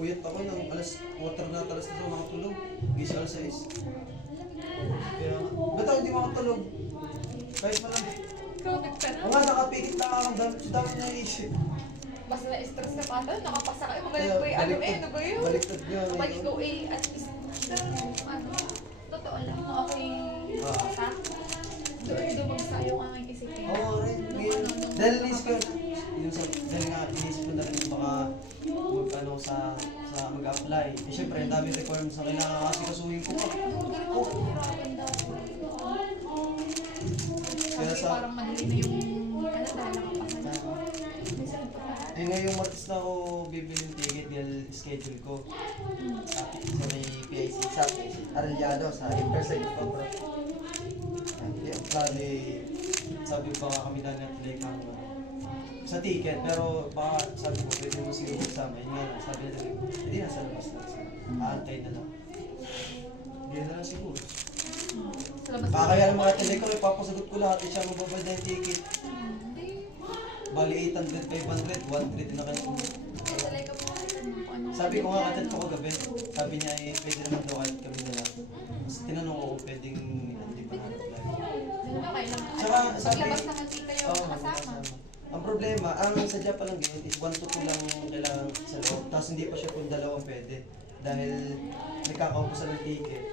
Puyat ako ng alas 4 na alas na makatulog. Gising alas 6. Kaya, ba't ako hindi makatulog? Kahit malam. Grabe ka na. Nga, nakapikit lang ako. Dami naisip. Mas na-stress ka pa ito. Nakapasa kayo. Kaya, Magaling ko eh. Ano eh? Ano ba yun? baliktad yun. Kapag ikaw eh, at least, ano, totoo lang mo ako'y sa doon dumagsa yung aking isipin. Oo, rin. Ngayon, dahil inisip ko, dahil nga inisip ko na rin baka ano sa mag-apply. Eh syempre, ang daming requirements na kailangan kasi kasuhin ko pa. Ganun ako nahirapan dati. Kaya Kasi sa- parang madali na yung, ano dahil nakapasa na ako. Minsan pa pa. Eh ngayong Martes na ako bibili yung ticket dahil schedule ko. Sa may PIC, sa Arellano, sa Intersect ko bro. Yung plano eh, sabi ko baka kami na apply kang sa ticket, pero baka sabi ko pwede mo siguro kasama. Yun nga lang, sabi nila, hindi nasa labas na sila. Aantay na lang. Hindi na lang siguro. Sa labas Baka kaya ng mga tele ko, ipapasagot ko lahat, siya magbabayad na yung ticket. Hindi. Bali 800, 500, 100 na kayo. Hindi, talay ka po. Ano, Sabi ko nga katat ko kagabi, sabi niya eh, pwede naman daw kahit kami na lang. Tapos tinanong ko kung pwedeng hindi pa na-apply. Ganun na kailang. Tsaka sabi, Paglabas na kasi kayo oo, kasama. ang problema, ang sadya pa lang ganyan is 1 to 2 lang kailangan sa loob. Tapos hindi pa siya kung dalawang pwede. Dahil nagkakaubusan ng ticket.